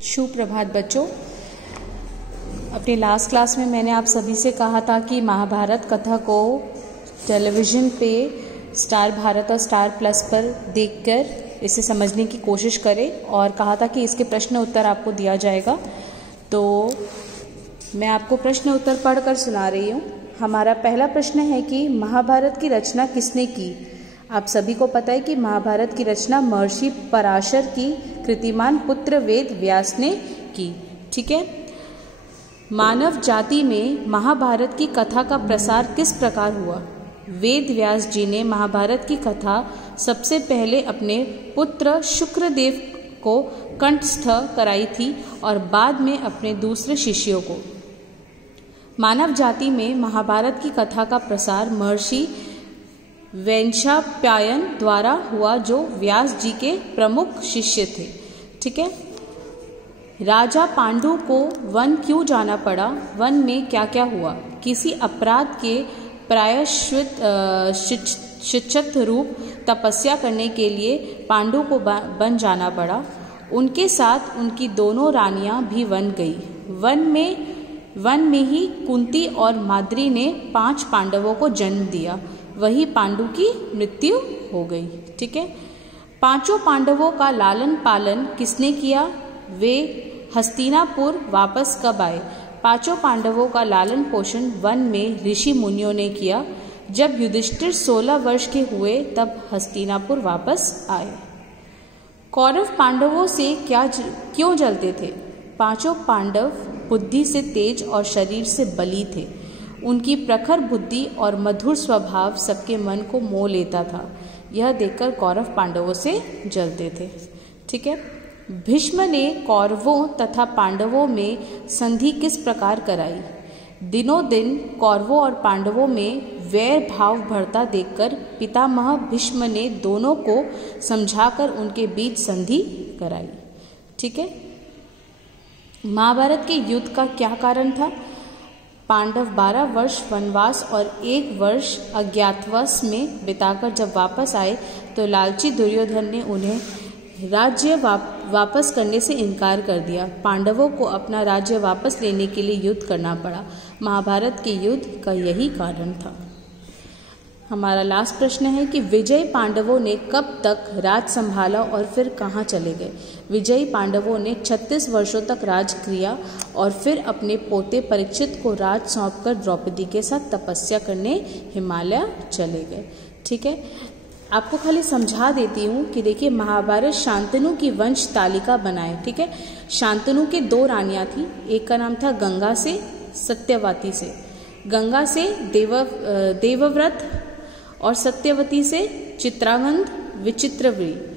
सुप्रभात बच्चों। अपनी लास्ट क्लास में मैंने आप सभी से कहा था कि महाभारत कथा को टेलीविज़न पे स्टार भारत और स्टार प्लस पर देखकर इसे समझने की कोशिश करें और कहा था कि इसके प्रश्न उत्तर आपको दिया जाएगा। तो मैं आपको प्रश्न उत्तर पढ़कर सुना रही हूँ। हमारा पहला प्रश्न है कि महाभारत की रचना किसने की। आप सभी को पता है कि महाभारत की रचना महर्षि पराशर की कृतिमान पुत्र वेद व्यास ने की। ठीक है। मानव जाति में महाभारत की कथा का प्रसार किस प्रकार हुआ। वेद व्यास जी ने महाभारत की कथा सबसे पहले अपने पुत्र शुक्रदेव को कंठस्थ कराई थी और बाद में अपने दूसरे शिष्यों को। मानव जाति में महाभारत की कथा का प्रसार महर्षि वैशंपायन द्वारा हुआ, जो व्यास जी के प्रमुख शिष्य थे। ठीक है। राजा पांडु को वन क्यों जाना पड़ा, वन में क्या क्या हुआ। किसी अपराध के प्रायश्चित शिक्षित रूप तपस्या करने के लिए पांडु को वन जाना पड़ा। उनके साथ उनकी दोनों रानियां भी वन गई। वन में ही कुंती और माद्री ने 5 पांडवों को जन्म दिया। वही पांडु की मृत्यु हो गई। ठीक है। 5 पांडवों का लालन पालन किसने किया। वे हस्तिनापुर वापस कब आए। 5 पांडवों का लालन पोषण वन में ऋषि मुनियों ने किया। जब युधिष्ठिर 16 वर्ष के हुए तब हस्तिनापुर वापस आए। कौरव पांडवों से क्यों जलते थे। 5 पांडव बुद्धि से तेज और शरीर से बली थे। उनकी प्रखर बुद्धि और मधुर स्वभाव सबके मन को मोह लेता था। यह देखकर कौरव पांडवों से जलते थे। ठीक है। भीष्म ने कौरवों तथा पांडवों में संधि किस प्रकार कराई। दिनों दिन कौरवों और पांडवों में वैर भाव बढ़ता देखकर पितामह भीष्म ने दोनों को समझाकर उनके बीच संधि कराई। ठीक है। महाभारत के युद्ध का क्या कारण था। पांडव 12 वर्ष वनवास और 1 वर्ष अज्ञातवास में बिताकर जब वापस आए तो लालची दुर्योधन ने उन्हें राज्य वापस करने से इनकार कर दिया। पांडवों को अपना राज्य वापस लेने के लिए युद्ध करना पड़ा। महाभारत के युद्ध का यही कारण था। हमारा लास्ट प्रश्न है कि विजयी पांडवों ने कब तक राज संभाला और फिर कहाँ चले गए। विजयी पांडवों ने 36 वर्षों तक राज किया और फिर अपने पोते परीक्षित को राज सौंपकर द्रौपदी के साथ तपस्या करने हिमालय चले गए। ठीक है। आपको खाली समझा देती हूँ कि देखिए, महाभारत शांतनु की वंश तालिका बनाए। ठीक है। शांतनु के 2 रानियां थी। एक का नाम था गंगा से सत्यवती से। गंगा से देवव्रत और सत्यवती से चित्रांगद विचित्रवीर।